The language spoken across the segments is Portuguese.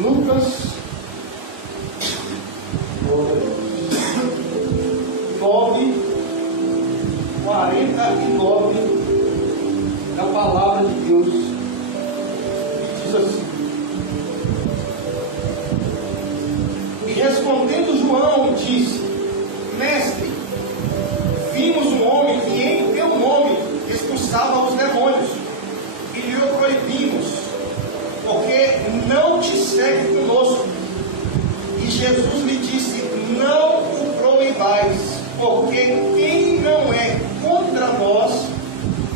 Lucas 9:49 da palavra de Deus, que diz assim: E respondendo João, disse: Mestre, vimos um homem que em teu nome expulsava os demônios, e lhe o proibimos, porque não te segue conosco. E Jesus lhe disse: Não o proibais, porque quem não é contra nós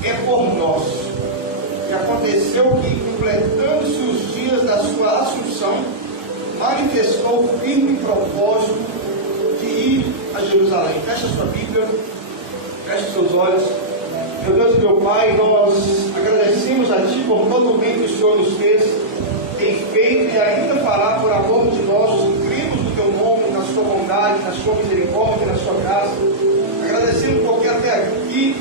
é por nós. E aconteceu que, completando-se os dias da sua assunção, manifestou firme propósito de ir a Jerusalém. Feche a sua Bíblia, feche seus olhos. Meu Deus e meu Pai, nós agradecemos a Ti por todo o bem que o Senhor nos fez, tem feito e ainda fará por amor de nós, que cremos no Teu nome, na Sua bondade, na Sua misericórdia, na Sua graça. Agradecemos porque até aqui,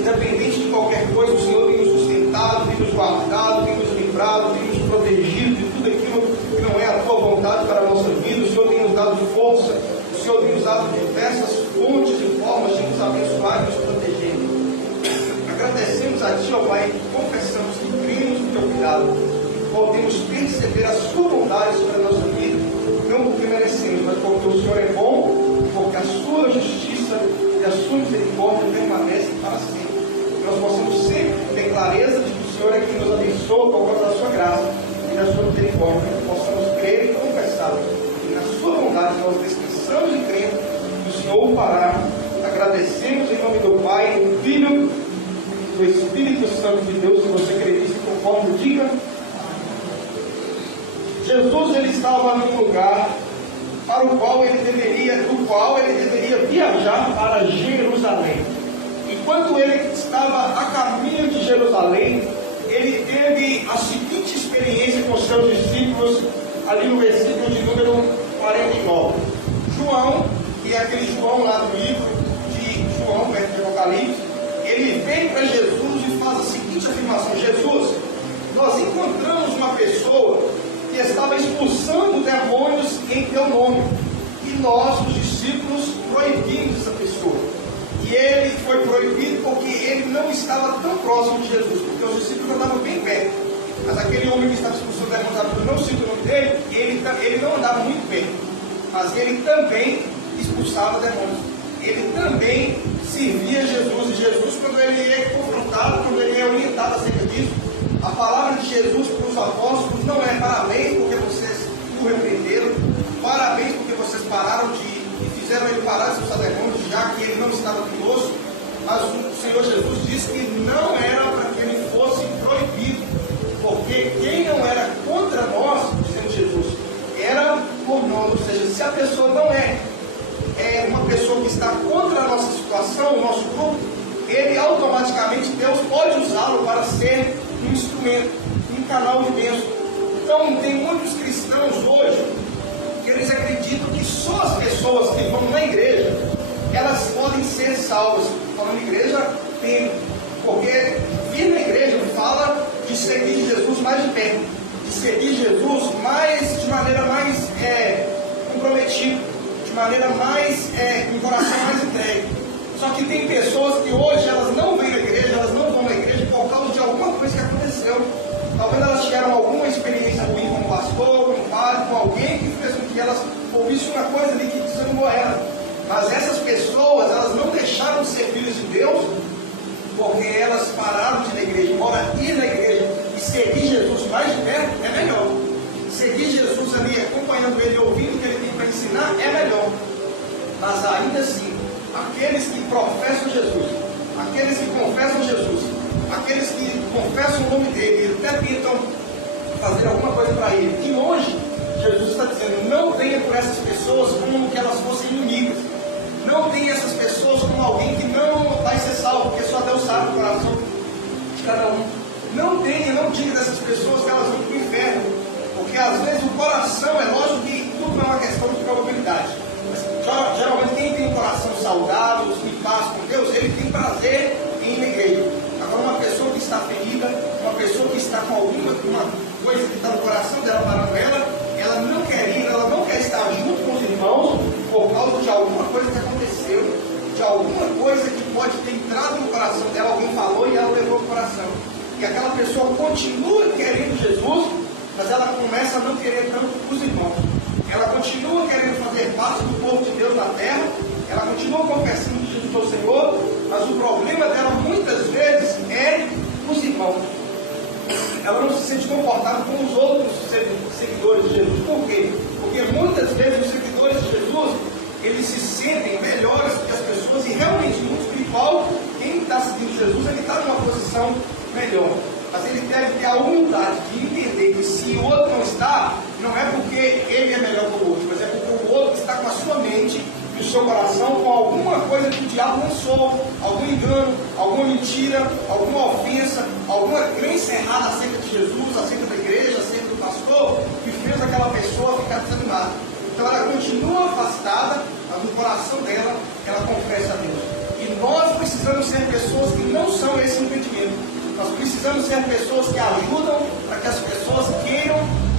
independente de qualquer coisa, o Senhor tem nos sustentado, tem nos guardado, tem nos livrado, tem nos protegido de tudo aquilo que não é a Tua vontade para a nossa vida. O Senhor tem nos dado força, o Senhor tem nos dado diversas fontes e formas de nos abençoar e nos proteger. Agradecemos a Ti, ó Pai, que confessamos que cremos no Teu cuidado, podemos perceber a Sua bondade sobre a nossa vida, não porque merecemos, mas porque o Senhor é bom, porque a Sua justiça e a Sua misericórdia permanecem para sempre. Que nós possamos sempre ter clareza de que o Senhor é quem nos abençoa por causa da Sua graça e da Sua misericórdia, que possamos crer e confessar que na Sua bondade nós descansamos e cremos que o Senhor o fará. Agradecemos em nome do Pai, do Filho, do Espírito Santo de Deus. Se você crê nisso, conforme diga. Jesus, ele estava num lugar do qual ele deveria viajar para Jerusalém. E quando ele estava a caminho de Jerusalém, ele teve a seguinte experiência com seus discípulos, ali no versículo de número 49. João, que é aquele João lá do livro de João, perto de Apocalipse, ele vem para Jesus e faz a seguinte afirmação: Jesus, nós encontramos uma pessoa que estava expulsando demônios em teu nome, e nós, os discípulos, proibimos essa pessoa. E ele foi proibido porque ele não estava tão próximo de Jesus, porque os discípulos andavam bem perto. Mas aquele homem que estava expulsando demônios, eu não cito o nome dele, ele não andava muito bem, mas ele também expulsava demônios. Ele também servia Jesus. E Jesus, quando ele é confrontado, quando ele é orientado acerca disso, a palavra de Jesus para os apóstolos não é: parabéns porque vocês o repreenderam, parabéns porque vocês pararam e fizeram ele parar de expulsar demônios, já que ele não estava conosco. Mas o Senhor Jesus disse que não era para que ele fosse proibido, porque quem não era contra nós, dizendo Jesus, era por nós. Ou seja, se a pessoa não é uma pessoa que está contra a nossa situação, o nosso grupo, ele automaticamente, Deus pode usá-lo para ser um instrumento, um canal de bênção. Então, tem muitos cristãos hoje que eles acreditam que só as pessoas que vão na igreja, elas podem ser salvas. Falando igreja, tem, porque vir na igreja fala de seguir Jesus mais de perto, de seguir Jesus de maneira mais comprometida, de maneira mais, com o coração mais entregue. Só que tem pessoas que hoje elas não vêm na igreja, elas não vão na igreja por causa de alguma coisa que aconteceu. Talvez elas tiveram alguma experiência ruim com o pastor, com o padre, com alguém que fez com que elas ouvissem uma coisa ali que desanimou ela. Mas essas pessoas, elas não deixaram de ser filhos de Deus porque elas pararam de ir na igreja. Embora ir na igreja e seguir Jesus mais de perto é melhor. Seguir Jesus ali, acompanhando ele, ouvindo o que ele tem para ensinar, é melhor. Mas ainda assim, aqueles que professam Jesus, aqueles que confessam Jesus, aqueles que confessam o nome dele e até tentam fazer alguma coisa para ele, de longe, Jesus está dizendo: não venha por essas pessoas como que elas fossem inimigas. Não tenha essas pessoas como alguém que não vai ser salvo, porque só Deus sabe o coração de cada um. Não diga dessas pessoas que elas vão para o inferno, porque às vezes o coração, é lógico que tudo não é uma questão de probabilidade. Mas geralmente quem tem um coração saudável, em paz com Deus, ele tem prazer em ir na igreja. Agora, uma pessoa que está ferida, uma pessoa que está com alguma coisa que está no coração dela parando ela, continua querendo Jesus, mas ela começa a não querer tanto os irmãos. Ela continua querendo fazer parte do povo de Deus na terra, ela continua confessando que Jesus é o Senhor, mas o problema dela muitas vezes é os irmãos. Ela não se sente confortável com os outros seguidores de Jesus. Por quê? Porque muitas vezes os seguidores de Jesus, eles se sentem melhores que as pessoas, e realmente, no mundo espiritual, quem está seguindo Jesus, ele está numa posição melhor. Mas ele deve ter a humildade de entender que se o outro não está, não é porque ele é melhor que o outro, mas é porque o outro está com a sua mente e o seu coração com alguma coisa que o diabo lançou, algum engano, alguma mentira, alguma ofensa, alguma crença errada acerca de Jesus, acerca da igreja, acerca do pastor, que fez aquela pessoa ficar desanimada. Então ela continua afastada, mas no coração dela, ela confessa a Deus. E nós precisamos ser pessoas que não são esse impedimento. Nós precisamos ser pessoas que ajudam para que as pessoas queiram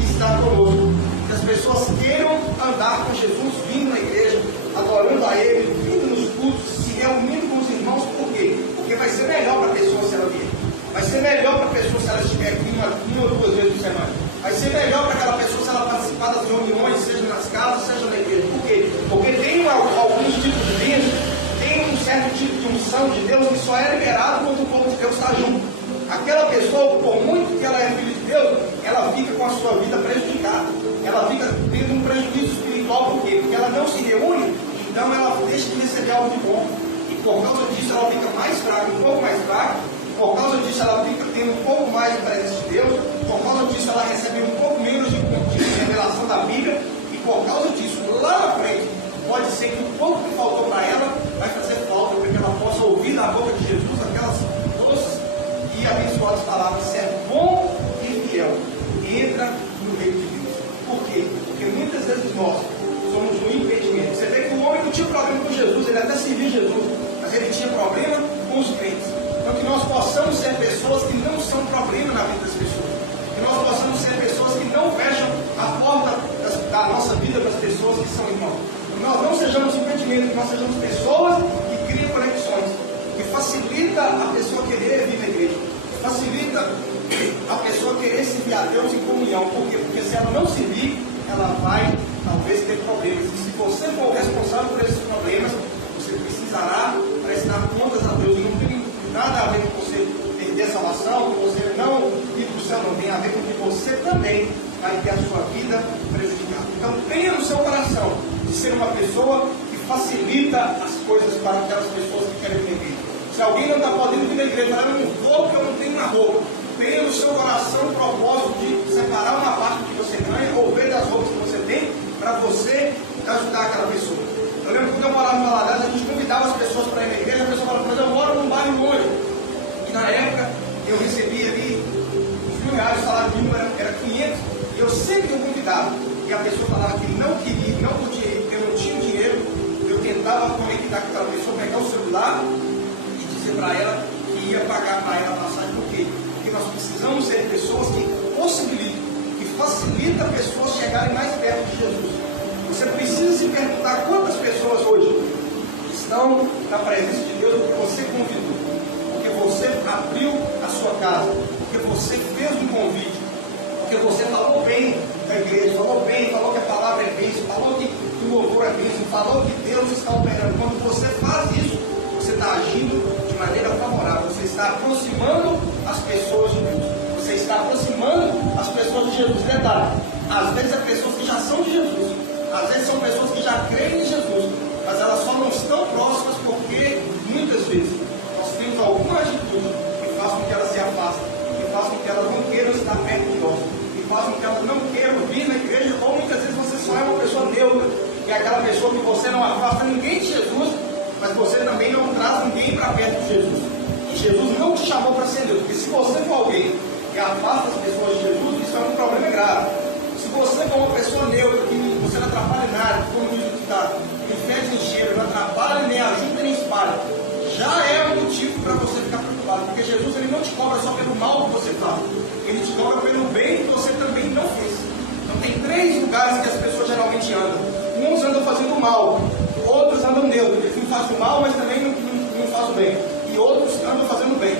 estar conosco, que as pessoas queiram andar com Jesus, vindo na igreja, adorando a Ele, vindo nos cultos, se reunindo com os irmãos. Por quê? Porque vai ser melhor para a pessoa se ela vier. Vai ser melhor para a pessoa se ela estiver aqui uma ou duas vezes por semana. Vai ser melhor para aquela pessoa se ela participar das reuniões, seja nas casas, seja na igreja. Por quê? Porque tem alguns tipos de bênçãos, tem um certo tipo de unção de Deus que só é liberado quando o povo de Deus está junto. Aquela pessoa, por muito que ela é filha de Deus, ela fica com a sua vida prejudicada. Ela fica tendo um prejuízo espiritual. Por quê? Porque ela não se reúne, então ela deixa de receber algo de bom. E por causa disso ela fica mais fraca, um pouco mais fraca. Por causa disso ela fica tendo um pouco mais de presença de Deus. Por causa disso ela recebe um pouco menos de revelação da Bíblia. E por causa disso, lá na frente, pode ser que o pouco que faltou para ela vai fazer falta, para que ela possa ouvir da boca de Jesus aquelas doces e abençoadas palavras: servo bom e fiel, entra no reino de Deus. Por quê? Porque muitas vezes nós somos um impedimento. Você vê que o homem não tinha problema com Jesus, ele até servia Jesus, mas ele tinha problema com os crentes. Então que nós possamos ser pessoas que não são problema na vida das pessoas, que nós possamos ser pessoas que não fecham a porta da nossa vida para as pessoas que são irmãos. Que nós não sejamos impedimento, que nós sejamos pessoas que criam conexões, que facilita a pessoa querer vir na igreja, que facilita a pessoa querer servir a Deus em comunhão. Por quê? Porque se ela não servir, ela vai talvez ter problemas. E se você for o responsável por esses problemas, você precisará prestar contas a Deus. E não tem nada a ver com você perder a salvação, com você não ir para o céu, não tem a ver com que você também vai ter a sua vida prejudicada. Então tenha no seu coração de ser uma pessoa que facilita as coisas para aquelas pessoas que querem vir na igreja. Se alguém não está podendo vir na igreja, eu não vou porque eu não tenho uma roupa, tenha no seu coração o propósito de separar uma parte que você ganha ou ver das roupas que você tem para você ajudar aquela pessoa. Eu lembro que quando eu morava em Valadares, a gente convidava as pessoas para ir na igreja. A pessoa falava: mas eu moro num bairro longe. E na época eu recebia ali uns R$1.000, o salário mínimo era 500, e eu sempre eu convidava. E a pessoa falava que não queria, não podia ir, porque eu não tinha dinheiro. Eu tentava conectar com aquela pessoa, pegar o celular e dizer para ela que ia pagar para ela a passagem. Por quê? Porque nós precisamos ser pessoas que possibilitam, que facilitam pessoas chegarem mais perto de Jesus. Você precisa se perguntar quantas pessoas hoje estão na presença de Deus porque você convidou, porque você abriu a sua casa, porque você fez um convite, porque você falou bem da igreja, falou bem, falou que a palavra é bênção, falou que o louvor é bênção, falou que Deus está operando. Quando você faz isso, você está agindo de maneira favorável, você está aproximando as pessoas de Deus, você está aproximando as pessoas de Jesus. Detalhe, às vezes é pessoas que já são de Jesus, às vezes são pessoas que já creem em Jesus, mas elas só não estão próximas porque muitas vezes nós temos alguma atitude que faz com que elas se afastem, que faz com que elas não queiram estar perto de nós, que faz com que elas não queiram vir na igreja. Ou muitas vezes você só é uma pessoa neutra, que é aquela pessoa que você não afasta ninguém de Jesus, mas você também não traz ninguém para perto de Jesus. E Jesus não te chamou para ser neutro, porque se você for alguém que afasta as pessoas de Jesus, isso é um problema grave. Se você for uma pessoa neutra, que você não atrapalha nada, como diz o ditado, que fede em cheiro, não atrapalha, nem ajuda, nem espalha, já é um motivo para você ficar preocupado. Porque Jesus ele não te cobra só pelo mal que você faz, ele te cobra pelo bem que você também não fez. Então tem 3 lugares que as pessoas geralmente andam. Uns andam fazendo mal, outros andam neutros, eles não fazem o mal, mas também não fazem o bem. E outros andam fazendo bem.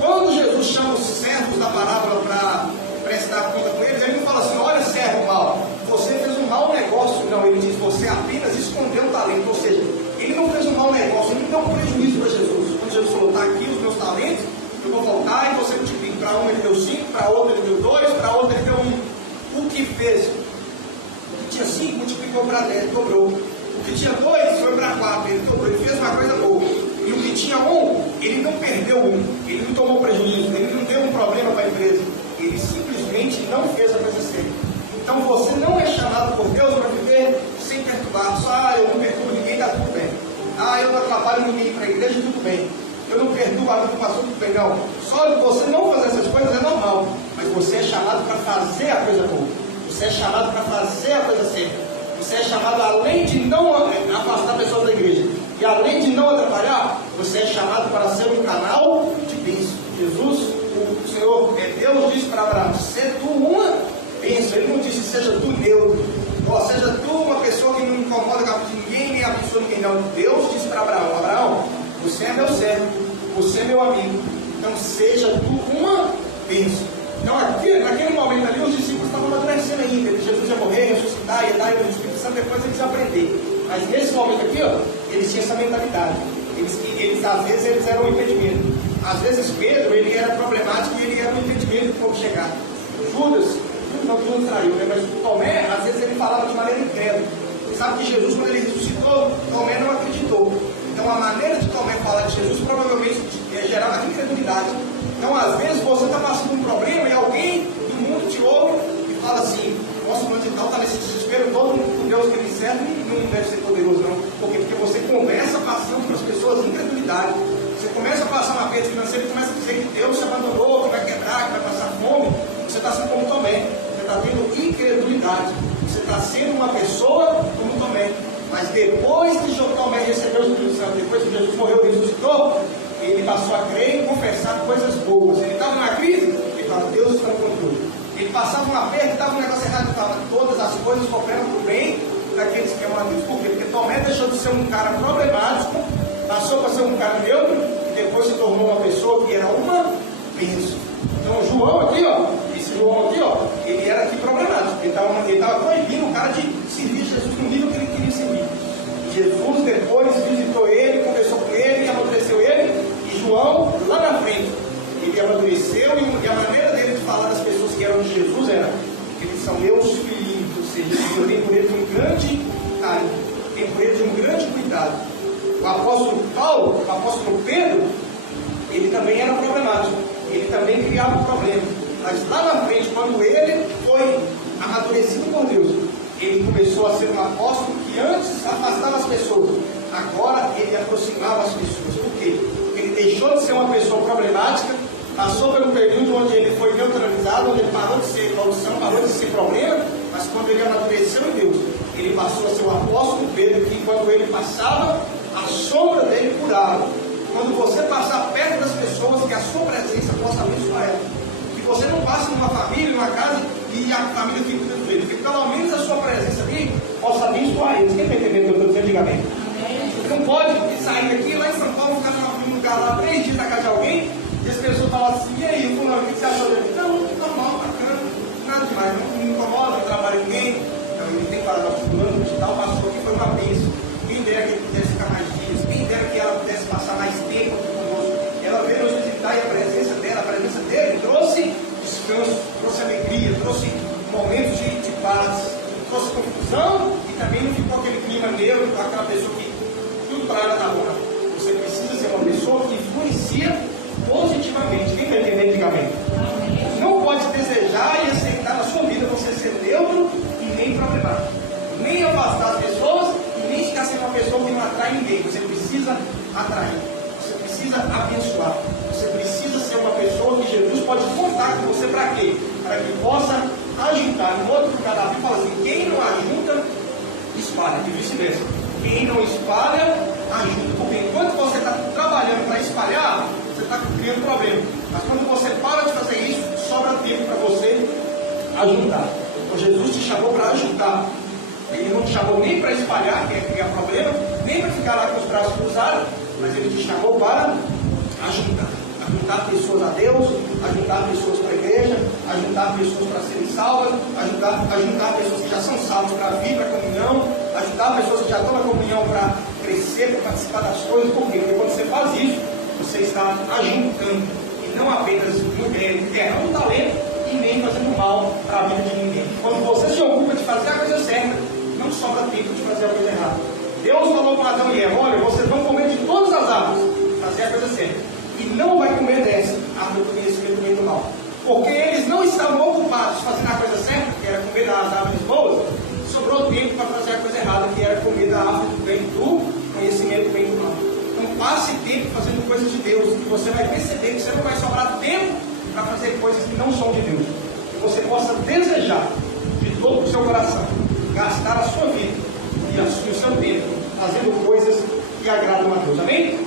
quando Jesus chama os servos da parábola para prestar conta com eles, ele não fala assim: olha, servo mau, você fez um mau negócio. Não, ele diz: você apenas escondeu o talento. Ou seja, ele não fez um mau negócio, ele não deu um prejuízo para Jesus. Quando Jesus falou: está aqui os meus talentos, eu vou voltar e você multiplica. Para um ele deu 5, para outro ele deu 2, para outro ele deu 1. O que fez? O que tinha 5 multiplicou para 10, dobrou. O que tinha 2 foi para 4, ele dobrou, ele fez uma coisa boa. E o que tinha 1, ele não perdeu 1, ele não tomou prejuízo, ele não deu um problema para a empresa, ele simplesmente não fez a coisa certa. Então você não é chamado por Deus para viver sem perturbar. Só, eu não perturbo ninguém, está tudo bem. Eu não atrapalho ninguém para a igreja, tudo bem. Eu não perdoo a vida do pastor, tudo bem. Não. Só você não fazer essas coisas é normal. Mas você é chamado para fazer a coisa boa. Você é chamado para fazer a coisa certa. Você é chamado, além de não afastar pessoas da igreja, e além de não atrapalhar, você é chamado para ser um canal de bênção. Jesus, o Senhor, Deus disse para Abraão: seja tu uma bênção. Ele não disse: seja tu neutro, ou seja tu uma pessoa que não incomoda com a vida de ninguém, nem abençoa ninguém. Não. Deus disse para Abraão: Abraão, você é meu servo, você é meu amigo, então seja tu uma bênção. Então, naquele momento ali, os discípulos estavam amadurecendo ainda. Jesus ia morrer, ressuscitar, ia dar o Espírito Santo, depois eles iam aprender. Mas nesse momento aqui, eles tinham essa mentalidade. Às vezes, eles eram um impedimento. Às vezes, Pedro, ele era problemático e ele era um impedimento para o povo chegar. Judas traiu, né? Mas o Tomé, às vezes, ele falava de maneira incrédula. Você sabe que Jesus, quando ele ressuscitou, Tomé não acreditou. Então, a maneira de Tomé falar de Jesus provavelmente gerava incredulidade. Então, às vezes, você está passando por um problema e alguém do mundo te ouve e fala assim: nossa, mas então está nesse desespero todo, com Deus que ele serve não deve ser poderoso, não. Por quê? Porque você começa passando para as pessoas incredulidade. Você começa a passar uma perda financeira e começa a dizer que Deus se abandonou, que vai quebrar, que vai passar fome. Você está sendo como Tomé. Você está tendo incredulidade. Você está sendo uma pessoa como Tomé. Mas depois que Tomé recebeu o Espírito Santo, depois que Jesus morreu e ressuscitou, ele passou a crer e confessar coisas boas. Ele estava numa crise, ele falava: Deus está no controle. Ele passava uma perda, estava um negócio errado, ele falava: todas as coisas cooperam para o bem daqueles que amam a Deus. Por quê? Porque Tomé deixou de ser um cara problemático, passou para ser um cara neutro, e depois se tornou uma pessoa que era uma bênção. Então, João aqui, esse João aqui, ele era aqui problemático. Ele estava proibindo o cara de servir Jesus no nível que ele queria servir. Jesus depois visitou ele, conversou com ele, amadureceu ele, e João, lá na frente, ele amadureceu, e a maneira dele de falar das pessoas que eram de Jesus era: eles são meus filhinhos, ou seja, eu tenho por eles um grande carinho, tenho por eles um grande cuidado. O apóstolo Paulo, o apóstolo Pedro, ele também era problemático, ele também criava um problema. Mas lá na frente, quando ele foi amadurecido por Deus, ele começou a ser um apóstolo que antes afastava as pessoas. Agora ele aproximava as pessoas. Por quê? Porque ele deixou de ser uma pessoa problemática, passou pelo período onde ele foi neutralizado, onde ele parou de ser solução, parou de ser problema, mas quando ele amadureceu em Deus, ele passou a ser o apóstolo Pedro, que quando ele passava, a sombra dele curava. Quando você passar perto das pessoas, que a sua presença possa abençoar elas. Que você não passe numa família, numa casa, e a família fique do jeito. Que pelo menos a sua presença ali possa abençoar eles. Quem está entendendo o que eu estou dizendo? Diga amém. Você não pode sair daqui, lá em São Paulo, ficar num lugar lá 3 dias na casa de alguém, e as pessoas falam assim: e aí, fulano, o que você achou dele? Não, normal, bacana, nada demais, não me incomoda, não trabalha ninguém. Então ele tem que falar: não, fulano, tal, passou aqui, foi uma bênção. Quem dera que ele pudesse ficar mais dias, quem dera que ela pudesse passar mais tempo conosco. Ela veio nos visitar, e a presença dele trouxe descanso, trouxe alegria, trouxe momentos de paz, trouxe confusão, e também não ficou aquele clima neutro, aquela pessoa que tudo para ela na rua. Você precisa ser uma pessoa que influencia positivamente. Quem está entendendo, diga amém. Não pode desejar e aceitar na sua vida você ser neutro e nem problemático, nem afastar as pessoas e nem ficar sendo uma pessoa que não atrai ninguém. Você precisa atrair, você precisa abençoar, você precisa ser uma pessoa que Jesus pode contar com você. Para quê? Para que possa ajudar. No outro lugar da Bíblia fala assim: quem não ajuda, espalha, e vice-versa. Quem não espalha, ajuda. Porque enquanto você está trabalhando para espalhar, você está criando problema. Mas quando você para de fazer isso, sobra tempo para você ajudar. Então Jesus te chamou para ajudar. Ele não te chamou nem para espalhar, que é criar problema, nem para ficar lá com os braços cruzados, mas ele te chamou para ajudar. A juntar pessoas a Deus, a juntar pessoas para a igreja, a juntar pessoas para serem salvas, a juntar pessoas que já são salvas para vir para a comunhão, a juntar pessoas que já estão na comunhão para crescer, para participar das coisas. Por quê? Porque quando você faz isso, você está ajuntando, e não apenas enterrando o talento e nem fazendo mal para a vida de ninguém. Quando você se ocupa de fazer a coisa certa, não sobra tempo de fazer a coisa errada. Deus falou com Adão e Eva: olha, vocês vão comer de todas as árvores, fazer a coisa certa, e não vai comer dessa árvore do conhecimento do bem e do mal. Porque eles não estavam ocupados fazendo a coisa certa, que era comer das árvores boas, sobrou tempo para fazer a coisa errada, que era comer da árvore do bem, do conhecimento do bem e do mal. Então passe tempo fazendo coisas de Deus, e você vai perceber que você não vai sobrar tempo para fazer coisas que não são de Deus. Que você possa desejar de todo o seu coração gastar a sua vida e o seu tempo fazendo coisas que agradam a Deus. Amém?